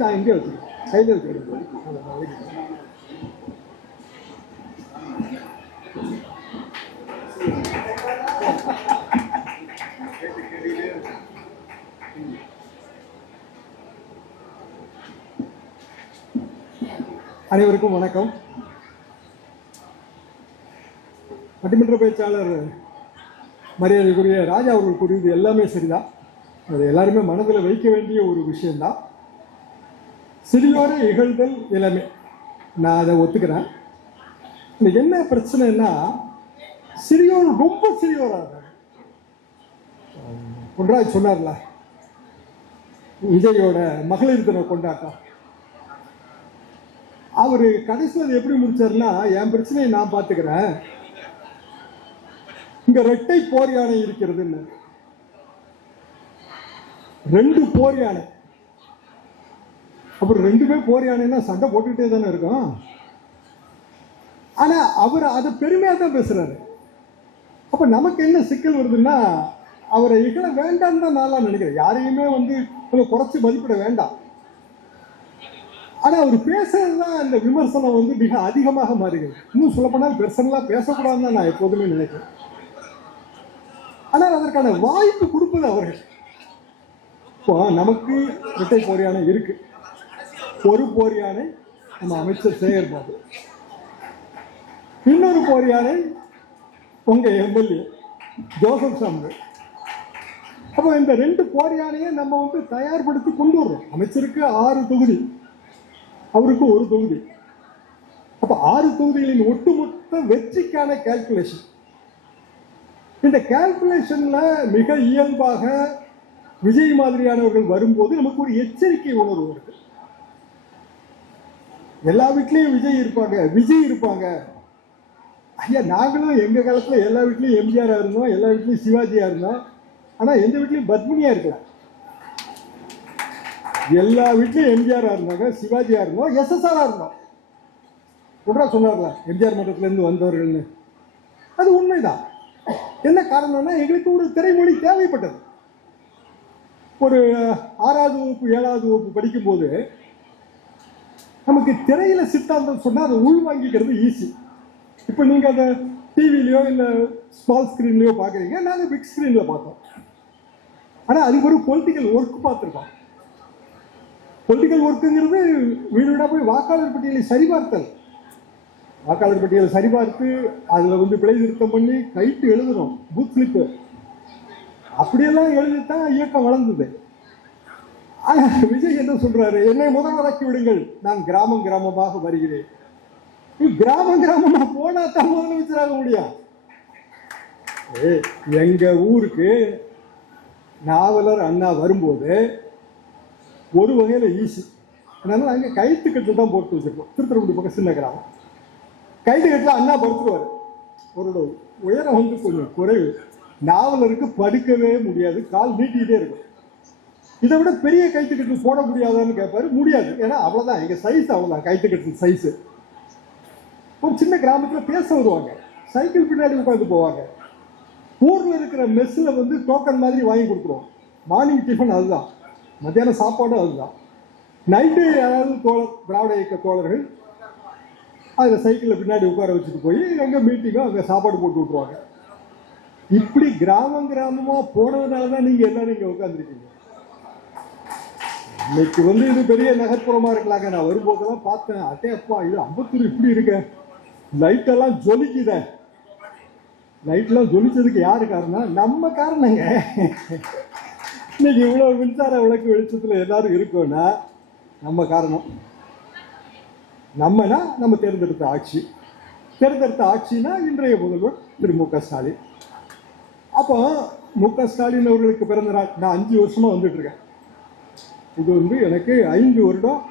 நான் எங்கே வச்சுருக்கேன் கையில் வச்சுருக்கேன். அனைவருக்கும் வணக்கம். பட்டிமன்ற பேச்சாளர் மரியாதைக்குரிய ராஜா அவர்கள் கூறியது எல்லாமே சரிதான். அது எல்லாருமே மனதில் வைக்க வேண்டிய ஒரு விஷயம்தான். சிறியோரை இகழ்தல் இளமை, நான் அதை ஒத்துக்கிறேன். இன்னைக்கு என்ன பிரச்சனைன்னா, சிறியோர் ரொம்ப சிறியோராக பொன்ராஜ் சொன்னார்ல, விஜயோட மகளிர் தின கொண்டாட்டம். அவர் கடைசியில் எப்படி முடிச்சார்னா, என் பிரச்சனையை நான் பார்த்துக்கிறேன், இங்க இரட்டை போர் யானை இருக்கிறதுன்னு. 2 போர் யானை. அப்புறம் 2 போர் யானைன்னா சண்டை போட்டுக்கிட்டே தானே இருக்கும். ஆனா அவர் அதை பெருமையா தான் பேசுறாரு. அப்ப நமக்கு என்ன சிக்கல் வருதுன்னா, அவரை இகழ வேண்டாம்னு தான் நான் நினைக்கிறேன். யாரையுமே கொஞ்சம் குறைச்சி மதிப்பிட வேண்டாம். ஆனா அவர் பேசுறதுதான் இந்த விமர்சனம் மிக அதிகமாக மாறுகிறது. இன்னும் சொல்லப்போனால் பெர்சனலா பேசக்கூடாதுன்னு தான் நான் எப்போதுமே நினைக்கிறேன். ஆனால் அதற்கான வாய்ப்பு கொடுப்பது அவர்கள். இப்போ நமக்கு இரட்டை போர் யானை இருக்கு. ஒரு போர் யானை நம்ம அமைச்சர் சேகர் பாபு, இன்னொரு போர் யானை உங்க எம்எல்ஏ ஜோசப் சாம்பு. அப்போ இந்த 2 போர் யானையை நம்ம தயார்படுத்தி கொண்டு வர்றோம். அமைச்சருக்கு 6 தொகுதி, அவருக்கு 1 தொகுதி. அப்ப 6 தொகுதிகளின் ஒட்டுமொத்த வெற்றிக்கான கால்குலேஷன். இந்த கால்குலேஷன்ல மிக இயல்பாக விஜய் மாதிரியானவர்கள் வரும்போது நமக்கு ஒரு எச்சரிக்கை உணர்வு இருக்கு. எல்லா வீட்லயும் விஜய் இருப்பாங்க. ஐயா, நாங்களும் எங்க காலத்துல எல்லா வீட்லயும் எம்ஜிஆரா இருந்தோம், எல்லா வீட்லயும் சிவாஜியா இருந்தோம். ஆனா எந்த வீட்லயும் பத்மினியா இருக்கலாம். எல்லா வீட்லயும் எம்ஜிஆரா இருந்தாங்க, சிவாஜியா இருந்தோம், எஸ்எஸ்ஆரா இருந்தோம். சொல்றா சொன்னார்ல, எம்ஜிஆர் மன்றத்துல இருந்து வந்தவர்கள்னு. அது உண்மைதான். என்ன காரணம்னா, எங்களுக்கு ஒரு திரைமொழி தேவைப்பட்டது. ஒரு 6வது வகுப்பு 7வது வகுப்பு படிக்கும் போது நமக்கு திரையில சித்தாந்தம் சொன்னா அதை உள்வாங்கிக்கிறது ஈஸி. இப்ப நீங்க அதை டிவிலயோ இல்ல ஸ்மால் ஸ்கிரீன்லயோ பாக்குறீங்க, நாங்க பிக் ஸ்கிரீன்ல பார்த்தோம். ஆனா அதுக்கு ஒரு பொலிட்டிக்கல் ஒர்க் பார்த்துருக்கோம். பொலிட்டிக்கல் ஒர்க்குங்கிறது வீடு வீடா போய் வாக்காளர் பட்டியலை சரிபார்த்தல். வாக்காளர் பட்டியலை சரிபார்த்து அதுல பிழை திருத்தம் பண்ணி கைட்டு எழுதணும், பூத் ஸ்லிப்பு. அப்படியெல்லாம் எழுதித்தான் இயக்கம் வளர்ந்தது. ஆனா விஜய் என்ன சொல்றாரு, என்னை முதல்வராக்கி விடுங்கள், நான் கிராமம் கிராமமாக வருகிறேன். கிராமம் கிராமமா போனா தான் முதலமைச்சராக முடியும். எங்க ஊருக்கு நாவலர் அண்ணா வரும்போது ஒரு வகையில ஈஸி. அதனால அங்க கைத்து கட்டு தான் போட்டு வச்சிருக்கோம். திருத்துறைப்பூண்டி பக்கம் சின்ன கிராமம். கைத்து கட்டுல அண்ணா படுத்துருவாரு. அவரோட உயரம் கொஞ்சம் குறைவு. நாவலருக்கு படுக்கவே முடியாது, கால் நீட்டிக்கிட்டே இருக்கும். இதை விட பெரிய கைத்துக்கட்டு போட முடியாதான்னு கேட்பாரு. முடியாது, ஏன்னா அவ்வளவுதான், எங்க சைஸ் அவ்வளவுதான், கைத்துக்கட்டு சைஸ். ஒரு சின்ன கிராமத்துல பேச வருவாங்க, சைக்கிள் பின்னாடி உட்காந்து போவாங்க. ஊர்ல இருக்கிற மெஸ்ல டோக்கன் மாதிரி வாங்கி கொடுத்துருவோம். மார்னிங் டிஃபன் அதுதான், மத்தியானம் சாப்பாடும் அதுதான். நைட்டு யாராவது திராவிட இயக்க தோழர்கள் அதில் சைக்கிளில் பின்னாடி உட்கார வச்சுட்டு போய் எங்கே மீட்டிங்கோ அங்கே சாப்பாடு போட்டு விட்டுருவாங்க. இப்படி கிராமம் கிராமமாக போனதுனால தான் நீங்கள் எல்லாரும் இங்கே உட்காந்துருக்கீங்க. இன்னைக்கு இது பெரிய நகர்ப்புறமாக இருக்கலாங்க. நான் வரும்போதெல்லாம் பார்த்தேன், அட்டே அப்பா இது அம்பத்தூர் இப்படி இருக்க, லைட்டெல்லாம் ஜொலிக்குத. லைட்லாம் ஜொலிச்சதுக்கு யாரு காரணம்? நம்ம காரணங்க. இன்னைக்கு இவ்வளோ மின்சார விளக்கு வெளிச்சத்தில் எல்லாரும் இருக்கோன்னா நம்ம காரணம். நம்மனா நம்ம தேர்ந்தெடுத்த ஆட்சி. தேர்ந்தெடுத்த ஆட்சினா இன்றைய முதல்வர் திரு மு.க. ஸ்டாலின். அப்போ மு.க. ஸ்டாலின் அவர்களுக்கு பிறந்த நாள் நான் 5 வருஷமா வந்துட்டு இருக்கேன். இது எனக்கு 5 வருடம்.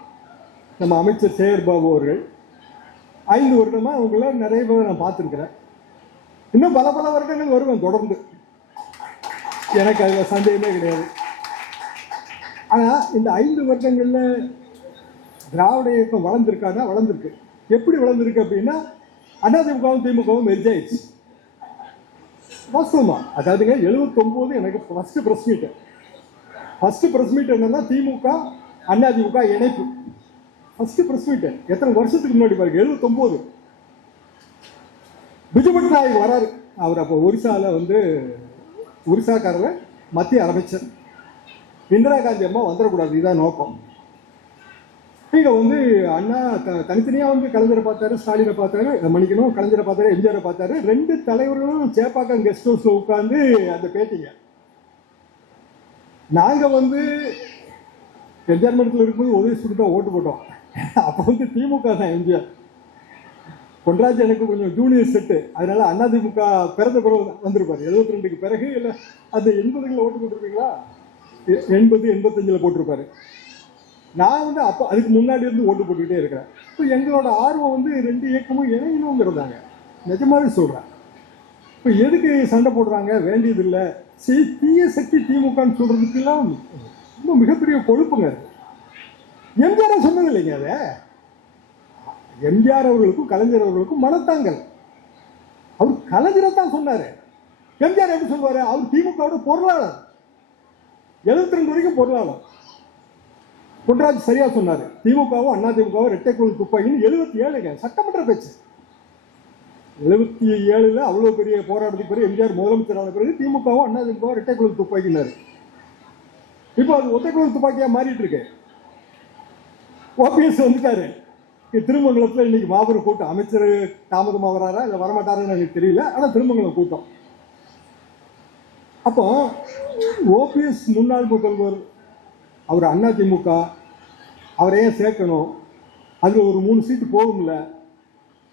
நம்ம அமைச்சர் சேகர் பாபு அவர்கள் 5 வருடமா அவங்கள நிறைய பேர் நான் பார்த்துருக்கிறேன். இன்னும் பல வருடங்கள் வருவேன் தொடர்ந்து, எனக்கு அதில் சந்தேகமே கிடையாது. ஆனால் இந்த 5 வருடங்களில் திராவிட இயக்கம் வளர்ந்துருக்கானா வளர்ந்துருக்கு. எப்படி வளர்ந்துருக்கு அப்படின்னா அதிமுகவும் திமுகவும் மெர்ஜ் ஆயிடுச்சு. வாஸ்தவமா அதாவதுங்க 79 எனக்கு first press meet. First press meet என்னன்னா திமுக அதிமுக இணைப்பு. ஃபர்ஸ்ட் பிரஸ் மீட் எத்தனை வருஷத்துக்கு முன்னாடி பாருங்க, 79. பிஜு பட்நாயக் வராரு. அவர் அப்போ ஒரிசால ஒரிசாக்காரர் மத்திய அமைச்சர். இந்திரா காந்தி அம்மா வந்துடக்கூடாது, இதுதான் நோக்கம். இங்க அண்ணா தனித்தனியா கலைஞரை பார்த்தாரு, ஸ்டாலினை பார்த்தாரு, மன்னிக்கணும் கலைஞரை பார்த்தாரு, எம்ஜிஆரை பார்த்தாரு. ரெண்டு தலைவர்களும் சேப்பாக்கம் கெஸ்ட் ஹவுஸ்ல உட்கார்ந்து அந்த பேட்டிங்க. நாங்க எம்ஜிஆர் மடத்தில் இருக்கும்போது உதவி சுட்டு தான் ஓட்டு போட்டோம். அப்போ திமுக தான் எம்ஜிஆர். பொன்ராஜ் எனக்கு கொஞ்சம் ஜூனியர் செட்டு, அதனால அதிமுக பிறந்த பிறகு வந்திருப்பாரு. 72க்கு பிறகு இல்லை அந்த 80களில் ஓட்டு போட்டிருப்பீங்களா? 80, 85 போட்டிருப்பாரு. நான் அப்போ அதுக்கு முன்னாடி இருந்து ஓட்டு போட்டுக்கிட்டே இருக்கிறேன். இப்போ எங்களோட ஆர்வம் ரெண்டு இயக்கமும் இணையணுங்கிறதாங்க. நிஜமாவே சொல்கிறேன். இப்போ எதுக்கு சண்டை போடுறாங்க? வேண்டியதில்லை. தீய சக்தி திமுகன்னு சொல்றதுக்கெல்லாம் ரொம்ப மிகப்பெரிய கொழுப்புங்க. எம்ஜிஆர் சொன்னது இல்லைங்க. அதை எம்ஜிஆர் அவர்களுக்கும் கலைஞர் அவர்களுக்கும் மனத்தாங்கல். அவர் கலைஞரை தான் சொன்னாரு. எம்ஜிஆர் எப்படி சொல்வாரு? அவர் திமுகவோட பொருளாளர், 72 வரைக்கும் பொருளாளர். பொன்ராஜ் சரியா சொன்னாரு. திமுகவும் அதிமுகவும் இரட்டைக்குழல் துப்பாக்கின்னு 77ங்க சட்டமன்ற பேச்சு. 77 அவ்வளவு பெரிய போராட்டத்துக்கு பிறகு எம்ஜிஆர் முதலமைச்சரான பிறகு திமுகவும் அதிமுகவும் இரட்டைக்குழல் துப்பாக்கினாரு. இப்போ அது ஒத்தைக்குழல் துப்பாக்கியா மாறிட்டு இருக்கு. ஓபிஎஸ் வந்துட்டாரு. திருமங்கலத்தில் இன்னைக்கு மாபெரும் கூட்டம். அமைச்சர் தாமதமாக வராரா இல்லை வரமாட்டாருன்னு எனக்கு தெரியல, ஆனால் திருமங்கலம் கூட்டம். அப்போ ஓபிஎஸ் முன்னாள் முதல்வர், அவர் அதிமுக, அவரையே சேர்க்கணும். அதில் ஒரு 3 சீட்டு போகும்ல.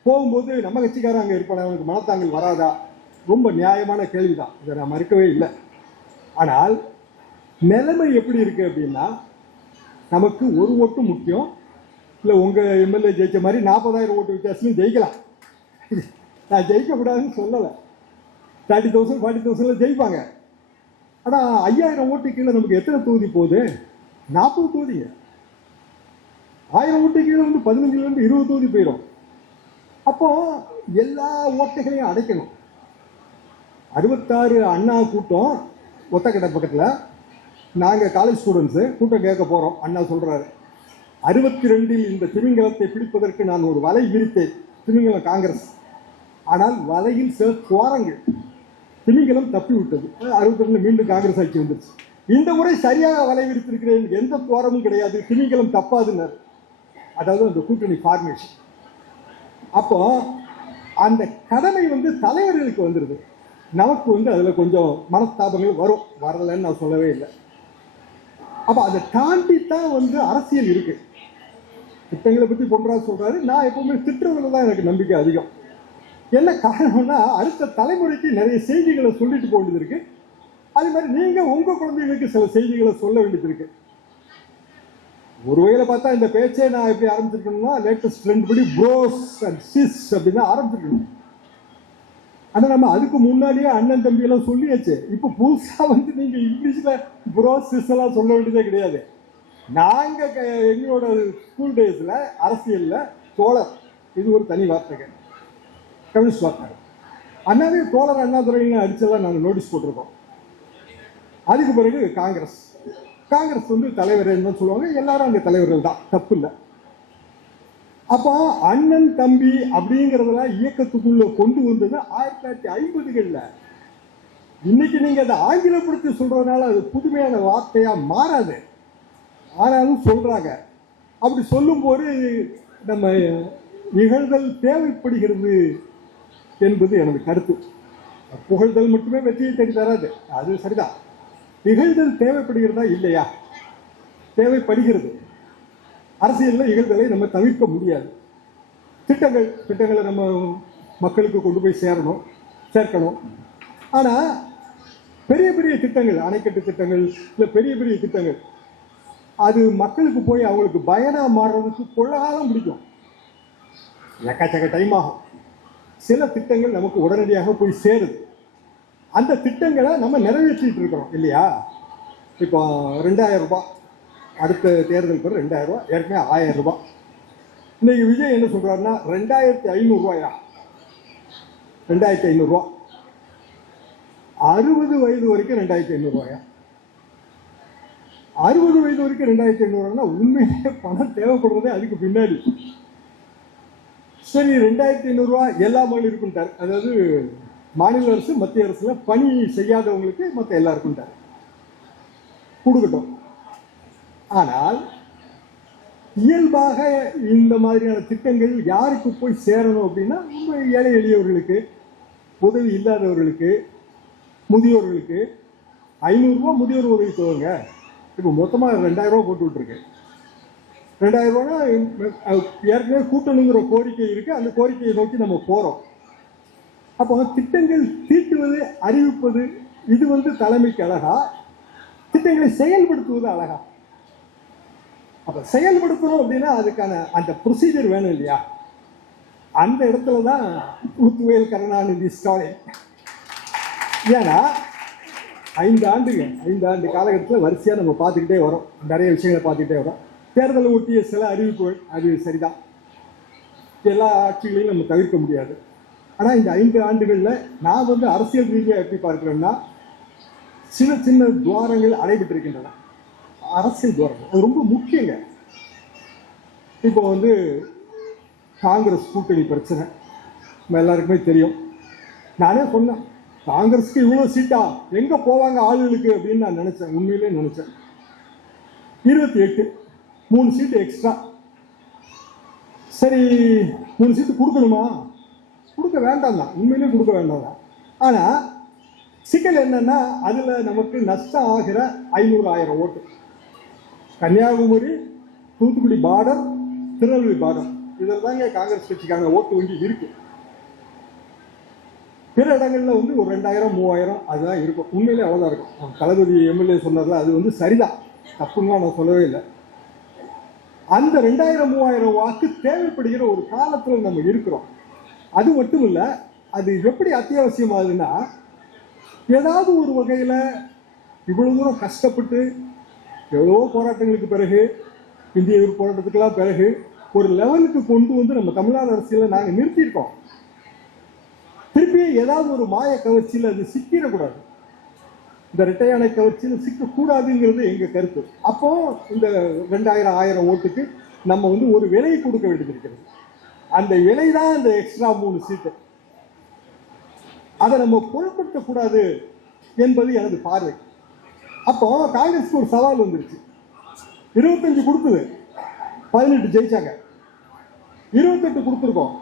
போகும்போது நம்ம கட்சிக்காரன் அங்கே இருப்பாங்க, அவனுக்கு மனத்தாங்கல் வராதா? ரொம்ப நியாயமான கேள்விதான், இதை நான் மறுக்கவே இல்லை. ஆனால் நிலைமை எப்படி இருக்கு அப்படின்னா, நமக்கு ஒரு ஓட்டு முக்கியம். இல்லை உங்கள் எம்எல்ஏ ஜெயிச்ச மாதிரி 40,000 ஓட்டு வித்தியாசம் ஜெயிக்கலாம். நான் ஜெயிக்கக்கூடாதுன்னு சொல்லலை. 30,000 40,000 ஜெயிப்பாங்க. ஆனால் 5,000 ஓட்டு கீழே நமக்கு எத்தனை தொகுதி போகுது? 40 தொகுதிங்க. 1000 ஓட்டு கீழே 15 20 தொகுதி போயிடும். அப்போ எல்லா ஓட்டுகளையும் அடைக்கணும். 66 அண்ணா கூட்டம் ஒத்தக்கடை பக்கத்தில். நாங்கள் காலேஜ் ஸ்டூடெண்ட்ஸு கூட்டம் கேட்க போகிறோம். அண்ணா சொல்கிறாரு, 62 இந்த திமிங்கலத்தை பிடிப்பதற்கு நான் ஒரு வலை விரித்தேன். திமிங்கலம் காங்கிரஸ். ஆனால் வலையில் சில துவாரங்கள், திமிங்கலம் தப்பி விட்டது. 62 மீண்டும் காங்கிரஸ் ஆட்சி வந்துச்சு. இந்த முறை சரியாக வலை விரித்திருக்கிறேன், எந்த துவாரமும் கிடையாது, திமிங்கலம் தப்பாதுன்னார். அதாவது அந்த கூட்டணி ஃபார்மேஷன். அப்போ அந்த கடமை தலைவர்களுக்கு வந்துடுது. நமக்கு அதில் கொஞ்சம் மனஸ்தாபங்கள் வரும், வரலன்னு நான் சொல்லவே இல்லை. அப்போ அதை தாண்டி தான் அரசியல் இருக்கு. திட்டங்களை பற்றி பொன்ராஜ் சொல்றாரு. நான் எப்பவுமே திட்டங்களை தான் எனக்கு நம்பிக்கை அதிகம். என்ன காரணம்னா, அடுத்த தலைமுறைக்கு நிறைய செய்திகளை சொல்லிட்டு போக வேண்டியது இருக்கு. அது மாதிரி நீங்க உங்க குழந்தைகளுக்கு சில செய்திகளை சொல்ல வேண்டியது இருக்கு. ஒரு வகையில் பார்த்தா இந்த பேச்சை நான் எப்படி ஆரம்பிச்சிருக்கணும்னா, லேட்டஸ்ட் ட்ரெண்ட் படி ப்ரோஸ் அண்ட் சிஸ் அப்படின்னு ஆரம்பிச்சிருக்கணும். ஆனால் நம்ம அதுக்கு முன்னாடியே அண்ணன் தம்பி எல்லாம் சொல்லியாச்சு. இப்போ புதுசாக நீங்க இங்கிலீஷ்ல ப்ரோஸ் சிஸ் எல்லாம் சொல்ல வேண்டியதே கிடையாது. நாங்க எங்களோட ஸ்கூல் டேஸ்ல அரசியல்ல தோழர், இது ஒரு தனி வார்த்தைங்க, கம்யூனிஸ்ட் வார்த்தை. அண்ணாவே தோழர் அண்ணாதுரைன்னு அடிச்செல்லாம் நாங்கள் நோட்டீஸ் போட்டிருக்கோம். அதுக்கு பிறகு காங்கிரஸ் தலைவர் என்ன சொல்லுவாங்க, எல்லாரும் அங்கே தலைவர்கள் தான், தப்பு இல்லை. அப்போ அண்ணன் தம்பி அப்படிங்கிறதெல்லாம் இயக்கத்துக்குள்ள கொண்டு வந்தது 1950களில். இன்னைக்கு நீங்க அதை ஆங்கிலப்படுத்தி சொல்றதுனால அது புதுமையான வார்த்தையா மாறாது. ஆனாலும் சொல்றாங்க. அப்படி சொல்லும் போது நம்ம இகழ்தல் தேவைப்படுகிறது என்பது எனது கருத்து. புகழ்தல் மட்டுமே வெற்றியை தேடி தராது, அது சரிதான். இகழ்தல் தேவைப்படுகிறதா இல்லையா? தேவைப்படுகிறது. அரசியலில் இகழ்தலை நம்ம தவிர்க்க முடியாது. திட்டங்களை நம்ம மக்களுக்கு கொண்டு போய் சேர்க்கணும். ஆனால் பெரிய பெரிய திட்டங்கள், அணைக்கட்டு திட்டங்கள், இல்லை பெரிய பெரிய திட்டங்கள், அது மக்களுக்கு போய் அவங்களுக்கு பயனா மாறுறதுக்கு கொள்ளகாலம் பிடிக்கும், எக்கச்சக்க டைம் ஆகும். சில திட்டங்கள் நமக்கு உடனடியாக போய் சேருது. அந்த திட்டங்களை நம்ம நிறைவேற்றிட்டு இருக்கிறோம் இல்லையா? இப்போ 2000 ரூபாய் அடுத்த தேர்தல் பிறகு 2000 ரூபா, ஏற்கனவே 1000 ரூபாய். இன்னைக்கு விஜய் என்ன சொல்றாருன்னா 2500 ரூபாயா, 2500 ரூபா. 60 வயது வரைக்கும் 2500 ரூபாயா? 60 வயது வரைக்கும் 2500 ரூபாய்னா உண்மையிலே பணம் தேவைப்படுறதே அதுக்கு பின்னாடி. சரி, 2500 ரூபா எல்லா மாநிலம், அதாவது மாநில அரசு மத்திய அரசுல பணி செய்யாதவங்களுக்கு மற்ற எல்லாருக்கும் கொடுக்கட்டும். ஆனால் இயல்பாக இந்த மாதிரியான திட்டங்கள் யாருக்கு போய் சேரணும் அப்படின்னா, ரொம்ப ஏழை எளியவர்களுக்கு, உதவி இல்லாதவர்களுக்கு, முதியோர்களுக்கு. 500 ரூபா முதியோர் உதவி தோங்க. இப்போ மொத்தமாக 2000 ரூபா போட்டு விட்டுருக்கு. 2000 ரூபானா ஏற்கனவே கூட்டணுங்கிற கோரிக்கை இருக்கு. அந்த கோரிக்கையை நோக்கி நம்ம போறோம். அப்போ திட்டங்கள் தீட்டுவது, அறிவிப்பது, இது தலைமைக்கு அழகா? திட்டங்களை செயல்படுத்துவது அழகா? அப்ப செயல்படுத்தணும் அப்படின்னா அதுக்கான அந்த ப்ரொசீஜர் வேணும் இல்லையா? அந்த இடத்துல தான் முத்துவேல் கருணாநிதி ஸ்டாலின். ஏன்னா 5 ஆண்டு காலகட்டத்தில் வரிசையாக நம்ம பார்த்துக்கிட்டே வரோம், நிறைய விஷயங்களை பார்த்துக்கிட்டே வரோம். தேர்தலை ஒட்டிய சில அறிவிப்புகள் அது சரிதான், எல்லா ஆட்சிகளையும் நம்ம தவிர்க்க முடியாது. ஆனால் இந்த 5 ஆண்டுகளில் நான் அரசியல் ரீதியாக எப்படி பார்க்கிறேன்னா, சின்ன சின்ன துவாரங்கள் அடைபட்டிருக்கின்றன. அரசியல் துவாரங்கள் அது ரொம்ப முக்கியங்க. இப்போ காங்கிரஸ் கூட்டணி பிரச்சனை நம்ம எல்லாருக்குமே தெரியும். நானே சொன்னேன், காங்கிரஸுக்கு இவ்வளோ சீட்டா, எங்கே போவாங்க ஆளுகளுக்கு அப்படின்னு நான் நினச்சேன், உண்மையிலே நினச்சேன். 28, 3 சீட்டு எக்ஸ்ட்ரா. சரி, 3 சீட்டு கொடுக்கணுமா? கொடுக்க வேண்டாம் தான், உண்மையிலே கொடுக்க வேண்டாம் தான். ஆனால் சிக்கல் என்னன்னா, அதில் நமக்கு நஷ்டம் ஆகிற 500-1000 ஓட்டு. கன்னியாகுமரி, தூத்துக்குடி பார்டர், திருநெல்வேலி பார்டர், இதில் தாங்க காங்கிரஸ் கட்சிக்கான ஓட்டு வங்கி இருக்கு. பிற இடங்கள்ல ஒரு 2000-3000 அதுதான் இருக்கும். உண்மையிலே அவ்வளோதான் இருக்கும். தளபதி எம்எல்ஏ சொன்னதில் அது சரிதான், தப்புன்னா நான் சொல்லவே இல்லை. அந்த 2000-3000 வாக்கு தேவைப்படுகிற ஒரு காலத்தில் நம்ம இருக்கிறோம். அது மட்டும் இல்லை, அது எப்படி அத்தியாவசியமாகுதுன்னா, ஏதாவது ஒரு வகையில் இவ்வளவு தூரம் கஷ்டப்பட்டு எவ்வளவோ போராட்டங்களுக்கு பிறகு, இந்திய எதிர்ப்பு போராட்டத்துக்கெல்லாம் பிறகு ஒரு லெவலுக்கு கொண்டு நம்ம தமிழ்நாடு அரசியலை நாங்கள் நிறுத்தியிருக்கோம். திருப்பி ஏதாவது ஒரு மாய கவர்ச்சியில் அது சிக்கிடக்கூடாது, இந்த இரட்டையானை கவர்ச்சியில் சிக்கக்கூடாதுங்கிறது எங்க கருத்து. அப்போ இந்த 2000-1000 ஓட்டுக்கு நம்ம ஒரு விலையை கொடுக்க வேண்டியது இருக்கிறது. அந்த விலை தான் இந்த எக்ஸ்ட்ரா 3 சீட்டு. அதை நம்ம பொருட்படுத்தக்கூடாது என்பது எனது பார்வை. அப்போ காங்கிரஸுக்கு ஒரு சவால் வந்துருச்சு. 25 கொடுத்தது, 18 ஜெயிச்சாங்க. 28 கொடுத்துருக்கோம்,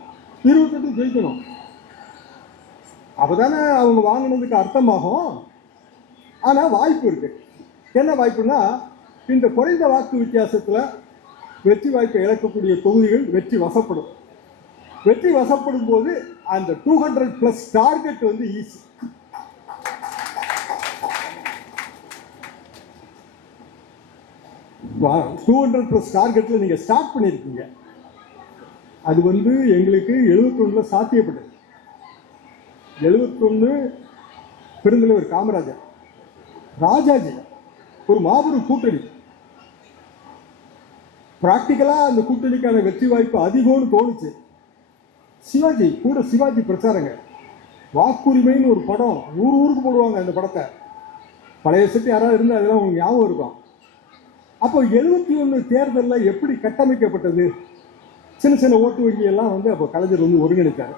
28 ஜெயிக்கணும். அப்பதானே அவங்க வாங்கினதுக்கு அர்த்தமாகும். ஆனா வாய்ப்பு இருக்கு. என்ன வாய்ப்புனா, இந்த குறைந்த வாக்கு வித்தியாசத்துல வெற்றி வாய்ப்பை இழக்கக்கூடிய தொகுதிகள் வெற்றி வசப்படும். வெற்றி வசப்படும் போது அந்த 200+ டார்கெட் ஈஸி. வா 200+ டார்கெட்ல நீங்க ஸ்டார்ட் பண்ணிருக்கீங்க. அது எங்களுக்கு 71 சாத்தியப்பட்டது. 71 பெருந்தலைவர் காமராஜர், ராஜாஜி, ஒரு மாபெரும் கூட்டணி. பிராக்டிக்கலா அந்த கூட்டணிக்கான வெற்றி வாய்ப்பு அதிகம்னு தோணுச்சு. சிவாஜி கூட, சிவாஜி பிரச்சாரங்க, வாக்குரிமைன்னு ஒரு படம், ஊருக்கு போடுவாங்க. அந்த படத்தை பழைய செட்டு யாராவது இருந்தால் அதெல்லாம் உங்களுக்கு ஞாபகம் இருக்கும். அப்போ 71 தேர்தலில் எப்படி கட்டமைக்கப்பட்டது? சின்ன சின்ன ஓட்டு வங்கி எல்லாம் அப்போ கலைஞர் ஒருங்கிணைத்தார்.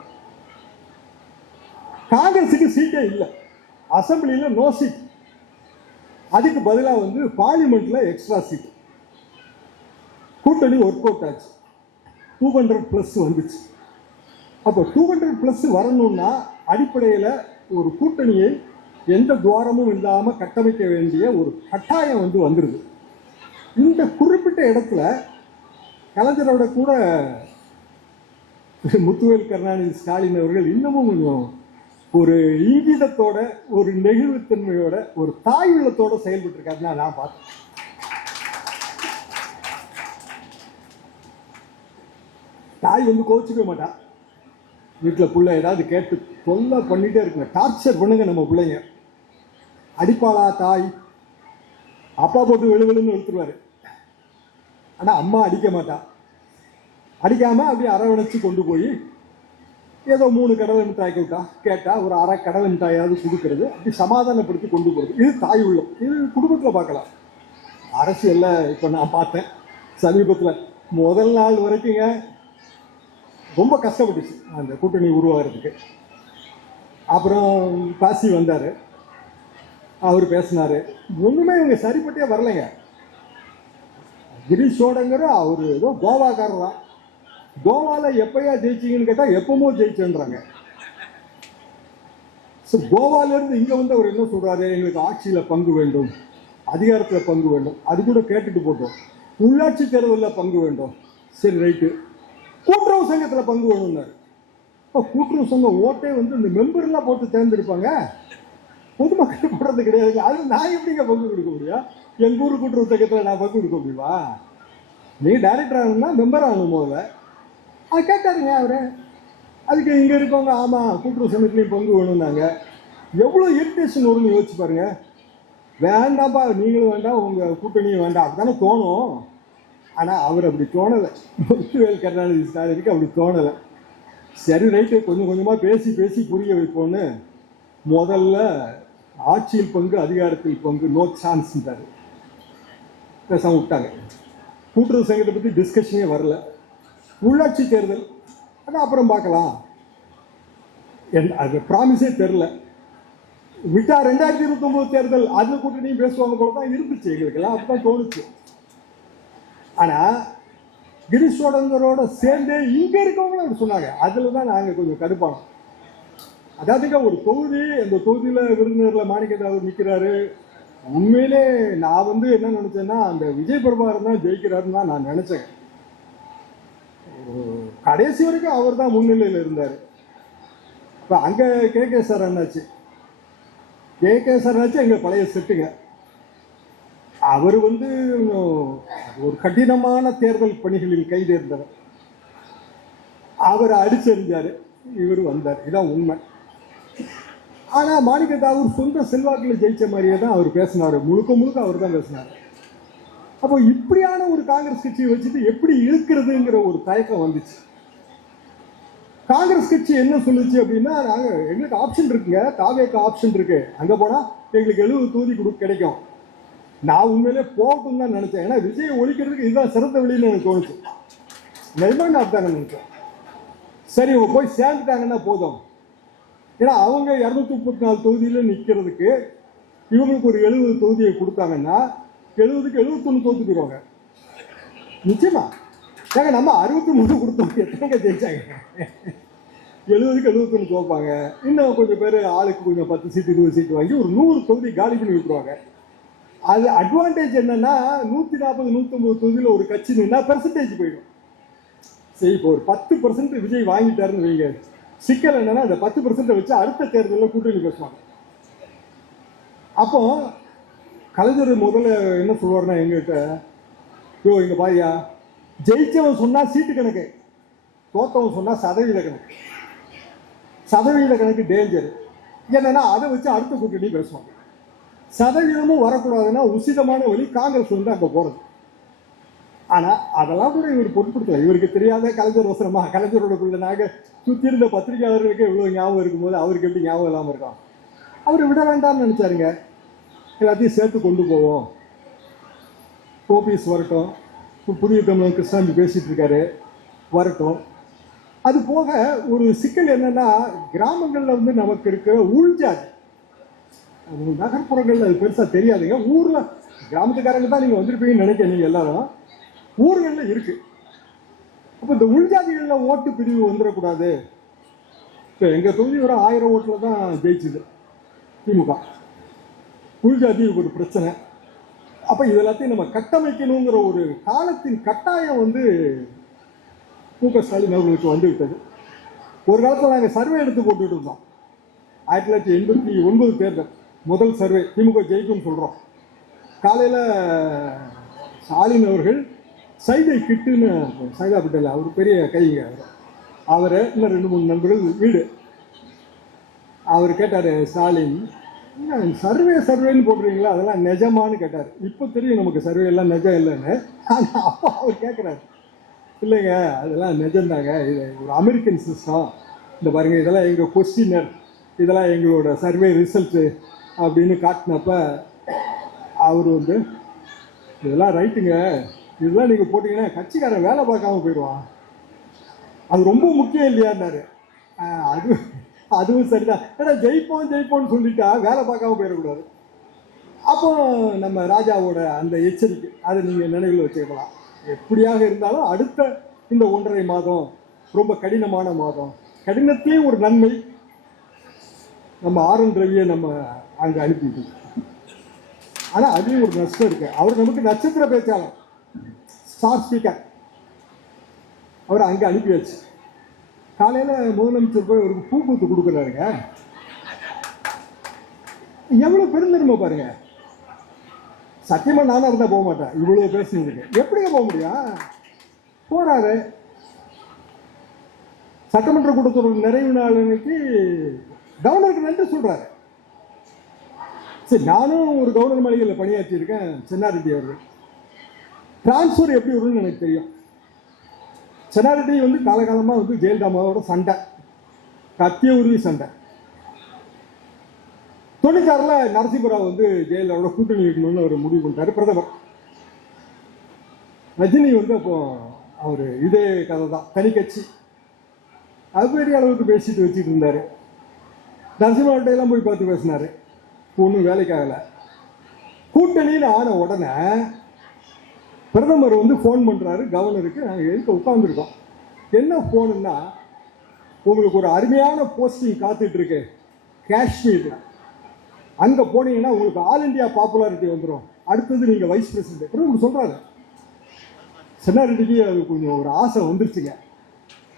காங்கிரஸுக்கு சீட்டே இல்லை, அசம்பிளியில நோ சீட். அதுக்கு பதிலாக பார்லிமெண்ட்ல எக்ஸ்ட்ரா சீட். கூட்டணி ஒர்க் அவுட் ஆச்சு, 200+ வந்துச்சு. அப்போ 200+ வரணும்னா அடிப்படையில் ஒரு கூட்டணியை எந்த துவாரமும் இல்லாமல் கட்டமைக்க வேண்டிய ஒரு கட்டாயம் வந்துருது. இந்த குறிப்பிட்ட இடத்துல கலைஞரோட கூட முத்துவேல் கருணாநிதி ஸ்டாலின் அவர்கள் இன்னமும் கொஞ்சம் ஒரு இங்கிதத்தோட, ஒரு நெகிழ்வுத்தன்மையோட, ஒரு தாய் உள்ளத்தோட செயல்பட்டு இருக்காருன்னா நான் பார்த்தேன். தாய் கோச்சிக்க மாட்டா. வீட்டில் பிள்ளை ஏதாவது கேட்டு தொல்லை பண்ணிட்டே இருக்குங்க, டார்ச்சர் பண்ணுங்க நம்ம பிள்ளைங்க. அடிப்பாளா தாய்? அப்பா போட்டு வெளுவெளுன்னு எடுத்துருவாரு. ஆனால் அம்மா அடிக்க மாட்டா. அடிக்காமல் அப்படியே அரவணைச்சு கொண்டு போய் ஏதோ 3 கடலை மிட்டாய்க்கு விட்டா கேட்டால் ஒரு அரை கடலை மிட்டாயாவது கொடுக்கறது, அப்படி சமாதானப்படுத்தி கொண்டு போகிறது. இது தாய் உள்ளம். இது குடும்பத்தில் பார்க்கலாம். அரசியலில் இப்போ நான் பார்த்தேன் சமீபத்தில், முதல் நாள் வரைக்குங்க ரொம்ப கஷ்டப்பட்டுச்சு அந்த கூட்டணி உருவாகிறதுக்கு. அப்புறம் காசி வந்தார், அவர் பேசினார். ஒன்றுமே இவங்க சரிப்பட்டே வரலைங்க. கிரீஷோடங்கிற அவர் ஏதோ கோவாக்காரர் தான். கோவாவில் எப்பயா ஜெயிச்சிங்கன்னு கேட்டால் எப்பவுமோ ஜெயிச்சேன்றாங்க. ஸோ கோவாலேருந்து இங்கே வந்து அவர் என்ன சொல்கிறாரு, எங்களுக்கு ஆட்சியில் பங்கு வேண்டும், அதிகாரத்தில் பங்கு வேண்டும். அது கூட கேட்டுட்டு போட்டோம். உள்ளாட்சி தேர்தலில் பங்கு வேண்டும், சரி ரைட்டு. கூட்டுறவு சங்கத்தில் பங்கு வேணும்னாரு. இப்போ கூட்டுறவு சங்கம் ஓட்டே வந்து இந்த மெம்பர்லாம் போட்டு தேர்ந்தெடுப்பாங்க, பொதுமக்கள் போடுறது கிடையாது. அது நான் எப்படிங்க பங்கு கொடுக்க முடியும்? எங்கள் ஊர் கூட்டுறவு சங்கத்தில் நான் பங்கு கொடுக்க முடியுமா? நீ டைரக்டர் ஆகணும்னா மெம்பர் ஆகணும் முதல்ல. அது கேட்டாருங்க அவரு. அதுக்கு இங்கே இருக்கவங்க ஆமாம் கூட்டுறவு சங்கத்துலேயும் பங்கு வேணும்னாங்க. எவ்வளோ இரிட்டேஷன் வரும்னு யோசிச்சு பாருங்க. வேண்டாம்ப்பா, நீங்களும் வேண்டாம், உங்கள் கூட்டணியும் வேண்டாம், அப்படித்தானே தோணும். ஆனால் அவர் அப்படி தோணலை. முத்துவேல் கருணாநிதி ஸ்டாலினுக்கு அப்படி தோணலை. சரி ரைட்டு, கொஞ்சம் கொஞ்சமாக பேசி பேசி புரிய வைப்போன்னு முதல்ல ஆட்சியில் பங்கு அதிகாரத்தில் பங்கு நோ சான்ஸ்ன்றாரு. பேசாமல் விட்டாங்க. கூட்டுறவு சங்கத்தை பற்றி டிஸ்கஷனே வரல. உள்ளாட்சி தேர்தல் அது அப்புறம் பார்க்கலாம், அது ப்ராமிஸே தெரில. விட்டா 2029 தேர்தல் அது கூட்டணியும் பேசுவாங்க போல தான் இருந்துச்சு எங்களுக்கெல்லாம், அப்படிதான் தோணுச்சு. ஆனால் கிரீஷோடங்கரோட சேர்ந்தே இங்கே இருக்கவங்களும் அப்படி சொன்னாங்க. அதில் தான் நாங்கள் கொஞ்சம் கடுப்பானோம். அதாவதுங்க ஒரு தொகுதி, அந்த தொகுதியில் விருந்தினரில் மாணிக்கதாவர் நிற்கிறாரு. உண்மையிலே நான் வந்து என்ன நினச்சேன்னா, அந்த விஜய் பிரபாகரன் தான் ஜெயிக்கிறாருன்னு தான் நான் நினச்சேன். கடைசி வரைக்கும் அவர் தான் முன்னிலையில் இருந்தார். இப்போ அங்கே கே சார் என்னாச்சு, கே சார் என்னாச்சு எங்கள் பழைய செட்டுங்க. அவர் வந்து ஒரு கடினமான தேர்தல் பணிகளில் கைதேர்ந்தவர். அவரை அடிச்செறிஞ்சார், இவர் வந்தார். இதான் உண்மை. ஆனால் மாணிக்கதாவூர் சொந்த செல்வாக்கில் ஜெயிச்ச மாதிரியே தான் அவர் பேசினார். முழுக்க முழுக்க அவர் தான் பேசினார். அப்போ இப்படியான ஒரு காங்கிரஸ் கட்சியை வச்சுட்டு எப்படி இழுக்கிறதுங்கிற ஒரு தயக்கம் வந்துச்சு. காங்கிரஸ் கட்சி என்ன சொல்லுச்சு அப்படின்னா, நாங்கள் எங்களுக்கு ஆப்ஷன் இருக்குங்க, தாவேக்கு ஆப்ஷன் இருக்கு, அங்கே போனால் எங்களுக்கு 70 தொகுதி கிடைக்கும். நான் உண்மையிலே போகட்டும் தான் நினைச்சேன். ஏன்னா விஜயை ஒழிக்கிறதுக்கு இதுதான் சிறந்த வழின்னு எனக்கு தோணுச்சு. நிஜமாக அப்படித்தாங்க நினைச்சேன். சரி இவங்க போய் சேர்ந்துட்டாங்கன்னா போதும். ஏன்னா அவங்க 234 தொகுதியில் நிற்கிறதுக்கு இவங்களுக்கு ஒரு 70 தொகுதியை கொடுத்தாங்கன்னா 70க்கு 71 தோத்து போயிடுவாங்க நிச்சயமா. ஏங்க நம்ம 63 கொடுத்தோம், எத்தனை ஜெயிச்சாங்க? 70க்கு 71 தோப்பாங்க. இன்னும் கொஞ்சம் பேர் ஆளுக்கு கொஞ்சம் 10 சீட்டு 20 சீட்டு வாங்கி ஒரு 100 தொகுதி காலி பண்ணி விட்டுருவாங்க. அது அட்வான்டேஜ் என்னன்னா, 140 150 தொகுதியில் ஒரு கட்சி நின்னா பெர்சன்டேஜ் போயிடும். சரி இப்போ ஒரு 10% விஜய் வாங்கிட்டாருன்னு வைங்க. சிக்கல் என்னன்னா, அந்த 10% வச்சு அடுத்த தேர்தலில் கூட்டணி பேசுவாங்க. அப்போ கலைஞர் முதல்ல என்ன சொல்லுவார்னா எங்ககிட்ட, யோ இங்க பாரியா, ஜெயிச்சவன் சொன்னா சீட்டு கணக்கு, தோத்தவன் சொன்னா சதவீத கணக்கு. சதவீத கணக்கு டேஞ்சர். என்னன்னா அதை வச்சு அடுத்த கூட்டணி பேசுவாங்க. சதவீதமும் வரக்கூடாதுன்னா உசிதமான வழி காங்கிரஸ் வந்து அங்கே போகிறது. ஆனால் அதெல்லாம் கூட இவர் பொருட்படுத்தல. இவருக்கு தெரியாத கலைஞர் வசனமா, கலைஞரோட பிள்ளை நாங்கள் சுற்றி இருந்த பத்திரிகையாளர்களுக்கு இவ்வளோ ஞாபகம் இருக்கும்போது அவருக்கு எப்படி ஞாபகம் இல்லாமல் இருக்கான்? அவர் விட வேண்டாம்னு நினச்சாருங்க. எல்லாத்தையும் சேர்த்து கொண்டு போவோம், ஓபிஎஸ் வரட்டும், புதிய தமிழன் கிருஷ்ணாஜி பேசிகிட்டு இருக்காரு, வரட்டும். அது போக ஒரு சிக்கல் என்னன்னா, கிராமங்களில் வந்து நமக்கு இருக்கிற உள்ஜாதி, நகர்ப்புறங்கள்ல அது பெருசா தெரியாதுங்க. ஊர்ல கிராமத்துக்காரங்க தான் நீங்க வந்திருப்பீங்கன்னு நினைக்கிறேன். நீங்க எல்லாரும் ஊர்கள்ல இருக்கு. அப்ப இந்த உள்ஜாதிகள்ல ஓட்டு பிரிவு வந்துடக்கூடாது. இப்போ எங்க தொகுதி ஒரு 1000 ஓட்டுல தான் ஜெயிச்சுது திமுக. உள்ஜாதி ஒரு பிரச்சனை. அப்ப இது எல்லாத்தையும் நம்ம கட்டமைக்கணுங்கிற ஒரு காலத்தின் கட்டாயம் வந்து மு.க. ஸ்டாலின் அவர்களுக்கு வந்து விட்டது. ஒரு காலத்தில் நாங்கள் சர்வே எடுத்து போட்டுட்டு இருந்தோம். 1989 தேர்தல் முதல் சர்வே, திமுக ஜெயிக்கும் சொல்கிறோம். காலையில் ஸ்டாலின் அவர்கள் சைதை கிட்டுன்னு, சைதா பட்டேல் அவர் பெரிய கைங்க, அவர் இன்னும் 2 3 நண்பர்கள் வீடு. அவர் கேட்டார், ஸ்டாலின் சர்வேன்னு போடுறீங்களா, அதெல்லாம் நிஜமானு கேட்டார். இப்போ தெரியும் நமக்கு சர்வே எல்லாம் நிஜம் இல்லைன்னு. ஆனால் அப்போ அவர் கேட்குறாரு, இல்லைங்க அதெல்லாம் நிஜம்தாங்க, இது ஒரு அமெரிக்கன் சிஸ்டம், இந்த பாருங்க இதெல்லாம் எங்கள் கொஸ்டினர், இதெல்லாம் எங்களோட சர்வே ரிசல்ட்டு அப்படின்னு காட்டினப்ப அவர் வந்து, இதெல்லாம் ரைட்டுங்க, இதெல்லாம் நீங்கள் போட்டிங்கன்னா கட்சிக்காரன் வேலை பார்க்காம போயிடுவான், அது ரொம்ப முக்கியம் இல்லையான்னாரு. அது அதுவும் சரிதான், ஏன்னா ஜெயிப்போம்னு சொல்லிட்டா வேலை பார்க்காம போயிடக்கூடாது. அப்போ நம்ம ராஜாவோட அந்த எச்சரிக்கை அதை நீங்கள் நினைவில் வச்சுக்கலாம். எப்படியாக இருந்தாலும் அடுத்த இந்த 1.5 மாதம் ரொம்ப கடினமான மாதம். கடினத்தையும் ஒரு நன்மை, நம்ம ஆர்.என். ரவியை நம்ம அங்கே அனுப்பிட்டோம். ஆனால் அதுலேயும் ஒரு நஷ்டம் இருக்கு. அவர் நமக்கு நட்சத்திர பேச்சாளர், ஸ்டார் ஸ்பீக்கர், அவரை அங்கே அனுப்பியாச்சு. காலையில் முதலமைச்சர் போய் ஒரு பூ பூத்து கொடுக்குறாருங்க. எவ்வளோ பெருந்தன்மை பாருங்க. சத்தியமாக நானாக இருந்தால் போக மாட்டேன், இவ்வளோ பேசுனதுக்கு. எப்படிங்க போக முடியும்? போறாரு. சட்டமன்ற கூட்டத்தோட நிறைவு நாள் அன்னைக்கு கவர்னருக்கு நன்றி சொல்றாரு. சரி, நானும் ஒரு கவர்னர் மாளிகையில் பணியாற்றி இருக்கேன், சென்னாரெட்டி அவர்கள். டிரான்ஸ்ஃபர் எப்படி வரும்னு எனக்கு தெரியும். சென்னாரெட்டி வந்து காலகாலமாக வந்து ஜெயலலிதாவோட சண்டை, கத்திய உறுதி சண்டை. 96 நரசிம்மராவ் வந்து ஜெயலலிதாவோட கூட்டணி இருக்கணும்னு அவர் முடிவு பண்ணிட்டாரு, பிரதமர். ரஜினி வந்து அப்போ அவர் இதே கதை தான், தனி கட்சி, அது பெரிய அளவுக்கு பேசிட்டு வச்சுட்டு இருந்தாரு. நரசிம்மராவ்கிட்ட எல்லாம் போய் பார்த்து பேசினாரு, ஒன்றும் வேலைக்காகல. கூட்டணின்னு ஆன உடனே பிரதமர் வந்து ஃபோன் பண்ணுறாரு கவர்னருக்கு. நாங்கள் எதுக்கு உட்காந்துருக்கோம், என்ன ஃபோனுன்னா, உங்களுக்கு ஒரு அருமையான போஸ்டிங் காத்துட்டு இருக்கு காஷ்மீரில், அங்கே போனீங்கன்னா உங்களுக்கு ஆல் இண்டியா பாப்புலாரிட்டி வந்துடும், அடுத்தது நீங்கள் வைஸ் பிரசிடென்ட். பிரதமர் சொல்கிறாரு. சென்னாரெட்டிக்கு அது கொஞ்சம் ஒரு ஆசை வந்துருச்சுங்க.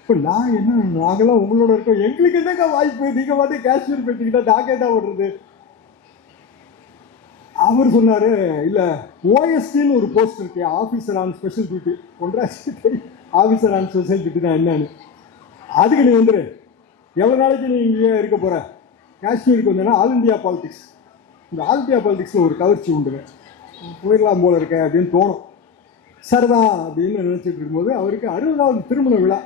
இப்போ நான் என்ன, நாங்களாம் உங்களோட இருக்கோம், எங்களுக்கு என்னங்க வாய்ப்பு, நீங்கள் பார்த்து காஷ்மீர் போயிட்டீங்கன்னா நாங்கள் என்ன பண்ணுறது? அவர் சொன்னார், இல்லை ஓஎஸ்டின்னு ஒரு போஸ்ட் இருக்கு, ஆஃபீஸர் ஆன் ஸ்பெஷல் டியூட்டி. ஒன்றாச்சு ஆஃபீஸர் ஆன் ஸ்பெஷல் டியூட்டினா என்னன்னு, அதுக்கு நீ வந்துடு. எவ்வளோ நாளைக்கு நீ இங்கே இருக்க போகிற? காஷ்மீருக்கு வந்தேன்னா ஆல் இண்டியா பாலிடிக்ஸ், இந்த ஆல் இண்டியா பாலிடிக்ஸில் ஒரு கவர்ச்சி உண்டுங்க, போயிடலாம் போல இருக்க அப்படின்னு தோணும். சரிதான் அப்படின்னு நினச்சிட்டு இருக்கும்போது அவருக்கு 60வது திருமண விழா.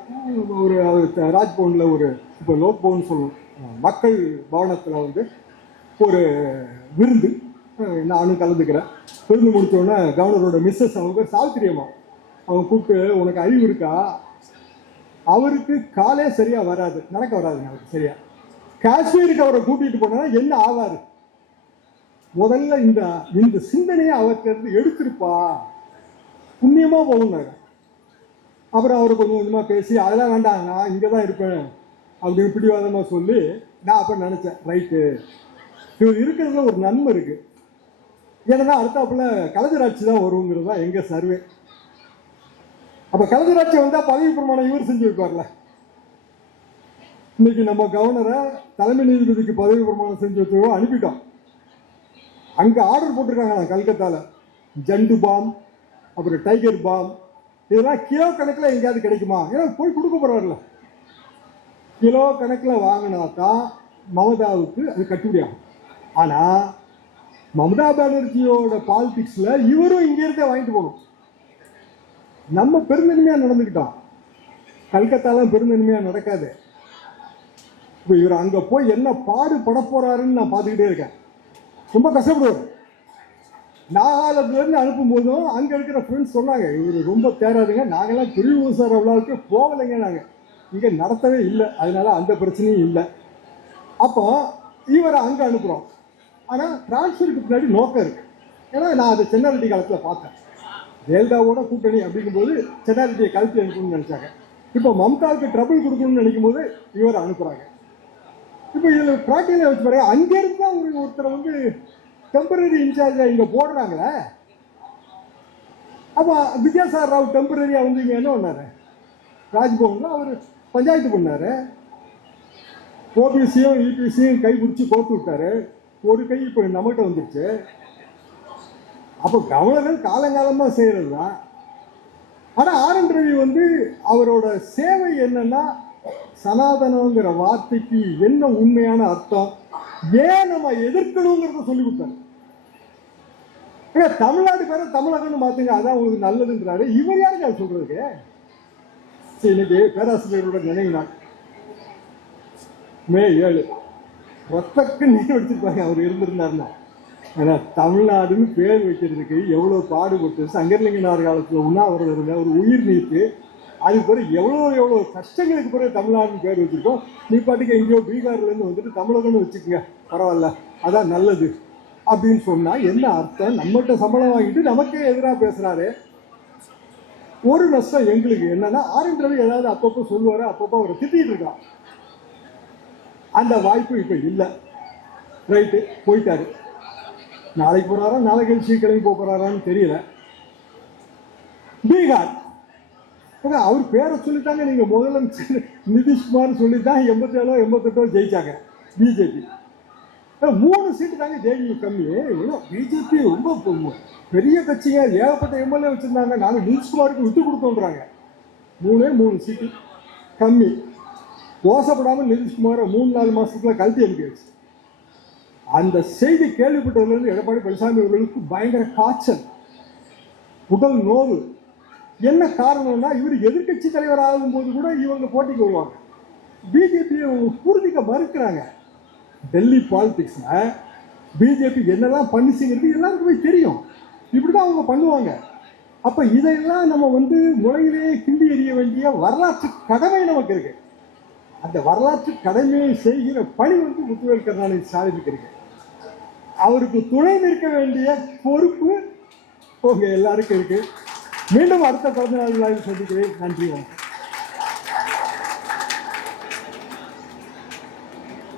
ஒரு அவர் ராஜ்பவனில் ஒரு, இப்போ லோக் பவன் சொல்லணும், மக்கள் பவனத்தில் வந்து ஒரு விருந்து, நானும் கலந்துக்கிறேன். விருந்து முடித்தோடனே கவர்னரோட மிஸ்ஸஸ், அவங்க பேர் சாவித்திரி அம்மா, அவங்க கூப்பிட்டு, உனக்கு அறிவு இருக்கா, அவருக்கு காலே சரியா வராது, நடக்க வராதுங்க அவருக்கு சரியா, காஷ்மீருக்கு அவரை கூட்டிட்டு போனா என்ன ஆவாரு, முதல்ல இந்த சிந்தனையை அவர்கிட்ட இருந்து எடுத்திருப்பா, புண்ணியமா போகுனாங்க. அப்புறம் அவர் கொஞ்சம் கொஞ்சமா பேசி, அதெல்லாம் வேண்டாம் நான் இங்கே தான் இருப்பேன் அப்படின்னு பிடிவாதமாக சொல்லி, நான் அப்போ நினச்சேன், ரைட்டு இவர் இருக்கிறதுல ஒரு நன்மை இருக்கு. ஏன்னா அடுத்தாப்புல கலைஞராட்சி தான் வருங்கிறது தான் எங்க சர்வே. அப்ப கலைஞராட்சி வந்தா பதவி பிரமாணம் இவர் செஞ்சு வைப்பார்ல. இன்னைக்கு நம்ம கவர்னரை தலைமை நீதிபதிக்கு பதவி பிரமாணம் செஞ்சு வச்சோ அனுப்பிட்டோம். அங்க ஆர்டர் போட்டிருக்காங்க கல்கத்தால, ஜண்டு பாம், அப்புறம் டைகர் பாம், இதெல்லாம் கிலோ கணக்கில் எங்கேயாவது கிடைக்குமா? ஏன்னா போய் கொடுக்க போறாருல, கிலோ கணக்கில் வாங்கினா தான் மமதாவுக்கு அது கட்டுப்படியாகும். ஆனா மமதா பானர்ஜியோட பாலிடிக்ஸ்ல இவரும் இங்க இருந்தே வாங்கிட்டு போகணும். நம்ம பெருந்தன்மையா நடந்துக்கிட்டோம், கல்கத்தால பெருந்தன்மையா நடக்காது. இப்போ இவர் அங்க போய் என்ன பாடுபட போறாருன்னு நான் பார்த்துக்கிட்டே இருக்கேன். ரொம்ப கஷ்டப்படுவார். நாகாலத்துல இருந்து அனுப்பும் போதும் அங்க இருக்கிற ஃப்ரெண்ட்ஸ் சொன்னாங்க, இவர் ரொம்ப தேராதுங்க, நாங்கெல்லாம் பிரிவு சார் அவ்வளவுக்கு போகலைங்க, நாங்க இங்க நடத்தவே இல்லை, அதனால அந்த பிரச்சனையும் இல்லை. அப்போ இவரை அங்க அனுப்புறோம். ஆனால் டிரான்ஸ்ஃபருக்கு பின்னாடி நோக்கம் இருக்கு. ஏன்னா நான் அதை சென்னாரெட்டி காலத்தில் பார்த்தேன். ஜெயலலிதாவோட கூட்டணி அப்படிங்கும்போது சென்னாரெட்டியை கழுத்து அனுப்பணும்னு நினைச்சாங்க. இப்போ மம்தாவுக்கு ட்ரபிள் கொடுக்கணும்னு நினைக்கும் போது இவரை அனுப்புறாங்க. இப்போ இதில் ப்ராக்டிக்கலாக வச்சு பாருங்க, அங்கேருந்து தான் ஒருத்தரை வந்து டெம்பரரி இன்சார்ஜாக இங்கே போடுறாங்களே. அப்போ வித்யாசாகர் ராவ் டெம்பரரியாக வந்து இங்கே என்ன பண்ணாரு, ராஜ்பவனில் அவர் பஞ்சாயத்து பண்ணாரு, ஓபிசியும் இபிசியும் கை பிடிச்சி கோர்த்து விட்டாரு. ஒரு கை இப்போ நம்மகிட்ட வந்துருச்சு. அப்போ கவர்னர் காலங்காலமாக செய்கிறது தான். ஆனால் ஆர்.என். ரவி வந்து அவரோட சேவை என்னன்னா, சனாதனங்கிற வார்த்தைக்கு என்ன உண்மையான அர்த்தம், ஏன் நம்ம எதிர்க்கணுங்கிறத சொல்லி கொடுத்தாரு. தமிழ்நாடு பேர தமிழகம்னு மாத்துங்க, அதான் உங்களுக்கு நல்லதுன்றாரு. இவர் யாருக்கு அது சொல்றதுக்கு? இன்னைக்கு பேராசிரியரோட நினைவு நாள் மே 7. ரத்தக்கு நீர் வச்சிருப்பாங்க அவர் இருந்திருந்தாருன்னா. ஏன்னா தமிழ்நாடுன்னு பேர் வைக்கிறதுக்கு எவ்வளோ பாடுபட்டு சங்கரலிங்கனார் காலத்தில் உண்ணாவிரதம் இருந்த ஒரு உயிர் நீத்து, அதுக்கு பிறகு எவ்வளோ கஷ்டங்களுக்கு பிறகு தமிழ்நாடுன்னு பேர் வச்சிருக்கோம். நீ பாட்டுக்கு எங்கேயோ பீகார்லேருந்து வந்துட்டு தமிழகம்னு வச்சுக்கோங்க, பரவாயில்ல, அதான் நல்லது அப்படின்னு சொன்னா என்ன அர்த்தம்? நம்மகிட்ட சம்பளம் வாங்கிட்டு நமக்கே எதிராக பேசுறாரு. ஒரு நஷ்டம் எங்களுக்கு என்னன்னா, ஆரண்ட் ரவி ஏதாவது அப்பப்போ சொல்லுவாரு, அப்பப்போ அவரை திட்டிட்டு இருக்கான். அந்த வாய்ப்பு இப்ப இல்லை. ரைட்டு, போயிட்டாரு. நாளைக்கு போறாரா, நாளை கழிச்சு கிளம்பி போறாரான்னு தெரியல. பீகார் அவர் பேரை சொல்லித்தாங்க நீங்க முதலமைச்சர் நிதிஷ்குமார் சொல்லித்தான் 87 88 ஜெயிச்சாங்க பிஜேபி. 3 சீட்டு தாங்க ஜேடியு கம்மி. பிஜேபி ரொம்ப பெரிய கட்சிங்க, ஏகப்பட்ட எம்எல்ஏ வச்சிருந்தாங்க. நாங்கள் நிதிஷ்குமாருக்கு விட்டு கொடுத்தோன்றாங்க. 3 சீட்டு கம்மி. மோசப்படாமல் நிதிஷ்குமாரை 3-4 மாசத்துல கழட்டி அனுப்பியாச்சு. அந்த செய்தி கேள்விப்பட்டதுலேருந்து எடப்பாடி பழனிசாமி அவர்களுக்கு பயங்கர காய்ச்சல், உடல் நோவு. என்ன காரணம்னா, இவர் எதிர்கட்சி தலைவர் ஆகும் போது கூட இவங்க போட்டிக்கு வருவாங்க. பிஜேபியை பூர்த்திக்க மறுக்கிறாங்க. டெல்லி பாலிடிக்ஸ்ல பிஜேபி என்னெல்லாம் பண்ணிச்சுங்கிறது எல்லாருக்குமே தெரியும். இப்படிதான் அவங்க பண்ணுவாங்க. அப்ப இதையெல்லாம் நம்ம முறையிலேயே கிண்டி எறிய வேண்டிய வரலாற்று கடமை நமக்கு இருக்கு. அந்த வரலாற்று கடமையை செய்கிற பணி முத்துவேல் கருணாநிதி ஸ்டாலினுக்கு இருக்கு. அவருக்கு துணை நிற்க வேண்டிய பொறுப்பு உங்க எல்லாருக்கும் இருக்கு. மீண்டும் அடுத்த 14 நாள் சந்திக்கிறேன். நன்றி.